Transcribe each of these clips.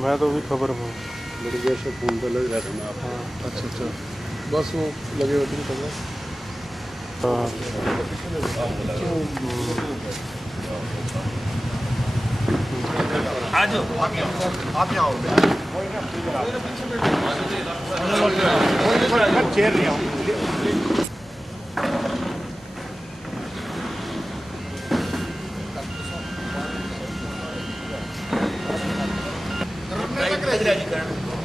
मैं तो भी खबर में। बड़ी देर से फोन पे लग रहा था मैं आप। हाँ अच्छा अच्छा। बस वो लगे होते हैं खबर। हाँ आज आप यहाँ आओ चेयर नहीं आओ।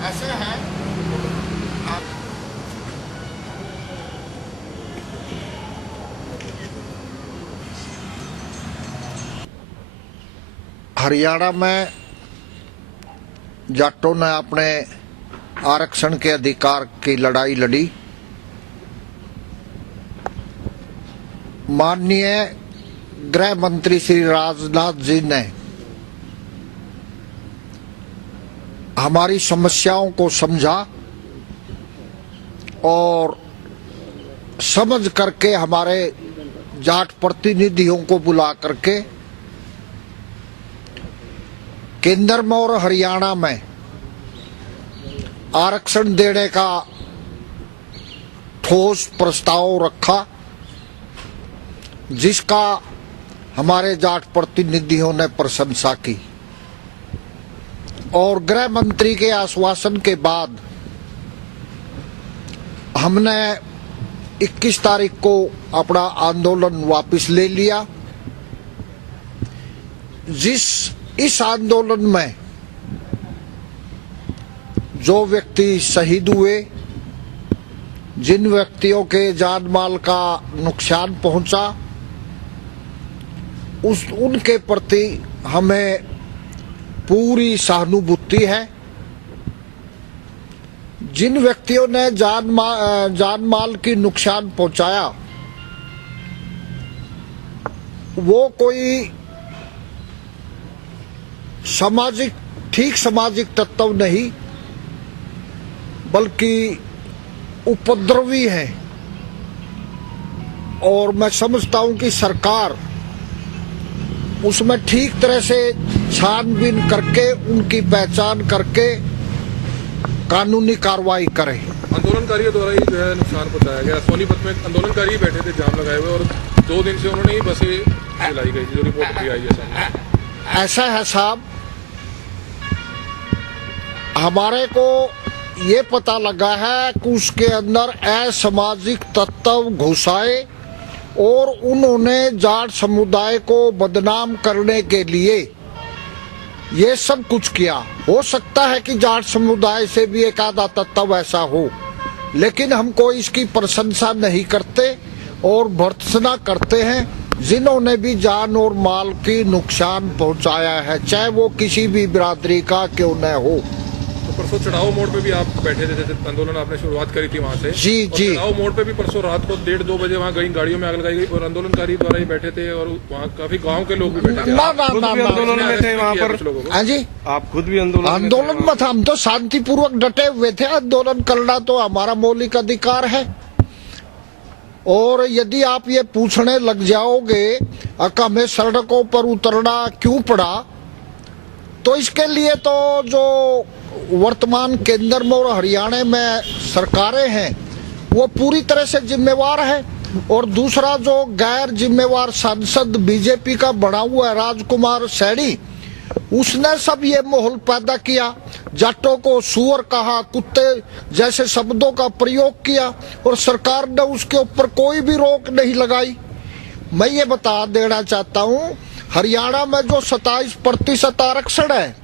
ऐसे हैं हरियाणा में जाटों ने अपने आरक्षण के अधिकार की लड़ाई लड़ी। माननीय गृह मंत्री श्री राजनाथ जी ने हमारी समस्याओं को समझा और समझ करके हमारे जाट प्रतिनिधियों को बुला करके केंद्र में और हरियाणा में आरक्षण देने का ठोस प्रस्ताव रखा, जिसका हमारे जाट प्रतिनिधियों ने प्रशंसा की। और गृह मंत्री के आश्वासन के बाद हमने 21 तारीख को अपना आंदोलन वापस ले लिया। इस आंदोलन में जो व्यक्ति शहीद हुए, जिन व्यक्तियों के जान माल का नुकसान पहुंचा, उनके प्रति हमें पूरी सहानुभूति है। जिन व्यक्तियों ने जान माल की नुकसान पहुंचाया, वो कोई ठीक सामाजिक तत्व नहीं, बल्कि उपद्रवी है। और मैं समझता हूं कि सरकार उसमें ठीक तरह से छानबीन करके उनकी पहचान करके कानूनी कार्रवाई करे। आंदोलनकारियों द्वारा ही जो है नुकसान पहुंचाया गया। सोनीपत में आंदोलनकारी बैठे थे जाम लगाए हुए और 2 दिन से उन्होंने ही बसें जलाई गई थी, जो रिपोर्ट भी आई है सामने। ऐसा है साहब, हमारे को ये पता लगा है कि उसके अंदर असामाजिक तत्व घुसाए और उन्होंने जाट समुदाय को बदनाम करने के लिए ये सब कुछ किया। हो सकता है कि जाट समुदाय से भी एक आधा तत्व ऐसा हो, लेकिन हम कोई इसकी प्रशंसा नहीं करते और भर्त्सना करते हैं जिन्होंने भी जान और माल की नुकसान पहुंचाया है, चाहे वो किसी भी बिरादरी का क्यों न हो। तो परसों चढ़ाव मोड़ पे भी आप बैठे थे, जैसे आंदोलन आपने शुरुआत करी थी वहाँ से। जी जी। चढ़ाव मोड़ पे भी परसों रात को 1:30-2 बजे वहाँ गई गाड़ियों में आग लगाई गई और आंदोलनकारी द्वारा ही बैठे थे और वहाँ काफी गाँव के लोग भी बैठे थे। आंदोलन में थे वहाँ पर। हाँ जी, आप खुद भी आंदोलन में था। हम तो शांतिपूर्वक डटे हुए थे। आंदोलन करना तो हमारा मौलिक अधिकार है। और यदि आप ये पूछने लग जाओगे कि हमें सड़कों पर उतरना क्यों पड़ा, तो इसके लिए तो जो वर्तमान केंद्र में और हरियाणा में सरकारें हैं वो पूरी तरह से जिम्मेवार है। और दूसरा जो गैर जिम्मेवार सांसद बीजेपी का बना हुआ है राजकुमार सैनी, उसने सब ये माहौल पैदा किया, जाटों को सुअर कहा, कुत्ते जैसे शब्दों का प्रयोग किया और सरकार ने उसके ऊपर कोई भी रोक नहीं लगाई। मैं ये बता देना चाहता हूँ, हरियाणा में जो 27% आरक्षण है,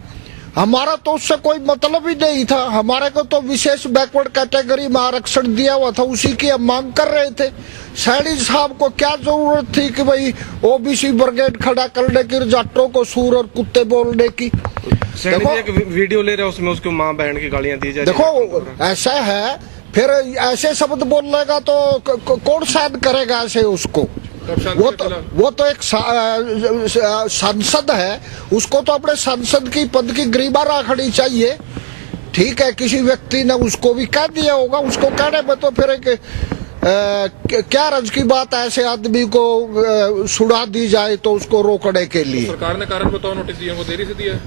हमारा तो उससे कोई मतलब ही नहीं था। हमारे को तो विशेष बैकवर्ड कैटेगरी में आरक्षण दिया हुआ था, उसी की हम मांग कर रहे थे। सैनी साहब को क्या जरूरत थी कि भाई ओबीसी ब्रिगेड खड़ा करने की, जाटों को सूर और कुत्ते बोलने की। देखो एक वीडियो ले रहे हैं, उसमें उसको मां बहन की गालियां दी जा रही। देखो ऐसा है, फिर ऐसे शब्द बोलेगा तो कौन शायद करेगा ऐसे उसको। वो तो एक सांसद है, उसको तो अपने सांसद की पद की गरिमा रखनी चाहिए। ठीक है, किसी व्यक्ति ने उसको भी कह दिया होगा, उसको कहने में तो फिर एक क्या रज की बात है ऐसे आदमी को सुना दी जाए तो उसको रोकने के लिए। सरकार ने कारण बताओ नोटिस दिया, वो देरी से दिया है।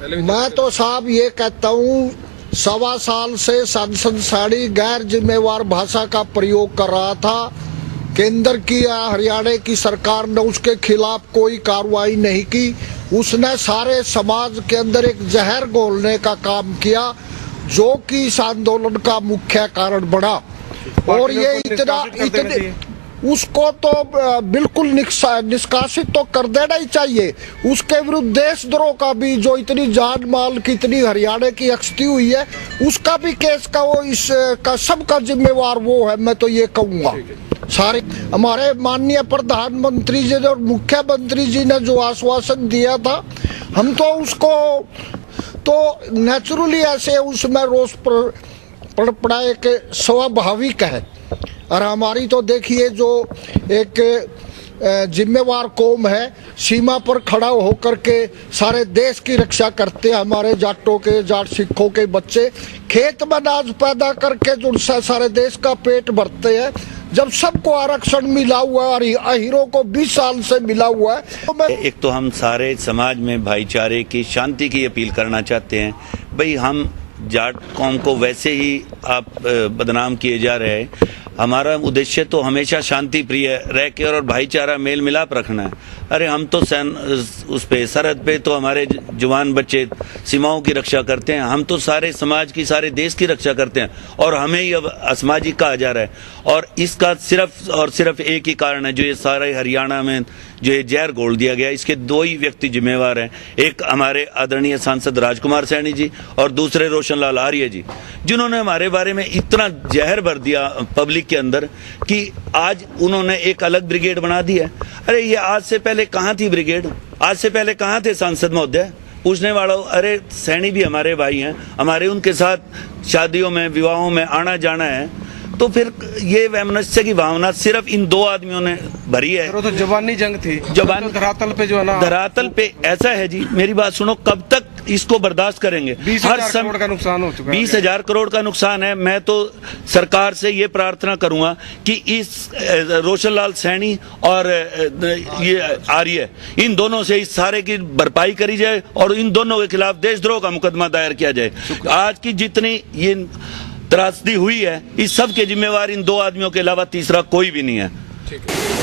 पहले भी मैं तो साहब ये कहता हूँ, 1.25 साल से सांसद सैनी गैर जिम्मेवार भाषा का प्रयोग कर रहा था। केंद्र की या हरियाणा की सरकार ने उसके खिलाफ कोई कार्रवाई नहीं की। उसने सारे समाज के अंदर एक जहर घोलने का काम किया, जो कि इस आंदोलन का मुख्य कारण बना। और ये इतने उसको तो बिल्कुल निष्कासित तो कर देना ही चाहिए। उसके विरुद्ध देशद्रोह का भी, जो इतनी जान माल की इतनी हरियाणा की क्षति हुई है, उसका भी केस का वो इसका सबका जिम्मेवार वो है। मैं तो ये कहूँगा सारे हमारे माननीय प्रधानमंत्री जी और मुख्यमंत्री जी ने जो आश्वासन दिया था, हम तो उसको तो नेचुरली ऐसे उसमें रोष पड़ा एक स्वाभाविक है। और हमारी तो देखिए जो एक जिम्मेवार कौम है, सीमा पर खड़ा होकर के सारे देश की रक्षा करते हैं। हमारे जाटों के, जाट सिखों के बच्चे खेत में अनाज पैदा करके जो सारे देश का पेट भरते हैं। जब सबको आरक्षण मिला हुआ है और अहीरों को 20 साल से मिला हुआ है, तो एक तो हम सारे समाज में भाईचारे की, शांति की अपील करना चाहते हैं। भाई हम जाट कौम को वैसे ही आप बदनाम किए जा रहे हैं। हमारा उद्देश्य तो हमेशा शांति प्रिय रह के और भाईचारा मेल मिलाप रखना है। अरे हम तो उस पे सरहद पे तो हमारे जवान बच्चे सीमाओं की रक्षा करते हैं। हम तो सारे समाज की, सारे देश की रक्षा करते हैं और हमें ही अब असमाजिक कहा जा रहा है। और इसका सिर्फ और सिर्फ एक ही कारण है, जो ये सारे हरियाणा में जो ये जहर घोल दिया गया, इसके 2 ही व्यक्ति जिम्मेवार हैं। एक हमारे आदरणीय सांसद राजकुमार सैनी जी और दूसरे रोशन लाल आर्य जी, जिन्होंने हमारे बारे में इतना जहर भर दिया पब्लिक के अंदर कि आज उन्होंने एक अलग ब्रिगेड बना दी है। अरे ये आज से पहले कहाँ थी ब्रिगेड? आज से पहले कहाँ थे सांसद महोदय? पूछने वालों, अरे सैनी भी हमारे भाई हैं, हमारे उनके साथ शादियों में, विवाहों में आना जाना है। तो फिर ये वैमनस्य की भावना सिर्फ इन 2 आदमियों ने भरी है। तो जवानी जंग थी, जवान तो धरातल पे जो है ना, धरातल पे ऐसा है जी, मेरी बात सुनो, कब तक इसको बर्दाश्त करेंगे? 20,000 करोड़ का नुकसान हो चुका है। 20,000 करोड़ का नुकसान है। मैं तो सरकार से ये प्रार्थना करूंगा कि इस रोशन लाल सैनी और ये आर्य, इन दोनों से इस सारे की भरपाई करी जाए और इन दोनों के खिलाफ देशद्रोह का मुकदमा दायर किया जाए। आज की जितनी ये त्रासदी हुई है, इस सब के जिम्मेवार इन 2 आदमियों के अलावा तीसरा कोई भी नहीं है। ठीक है।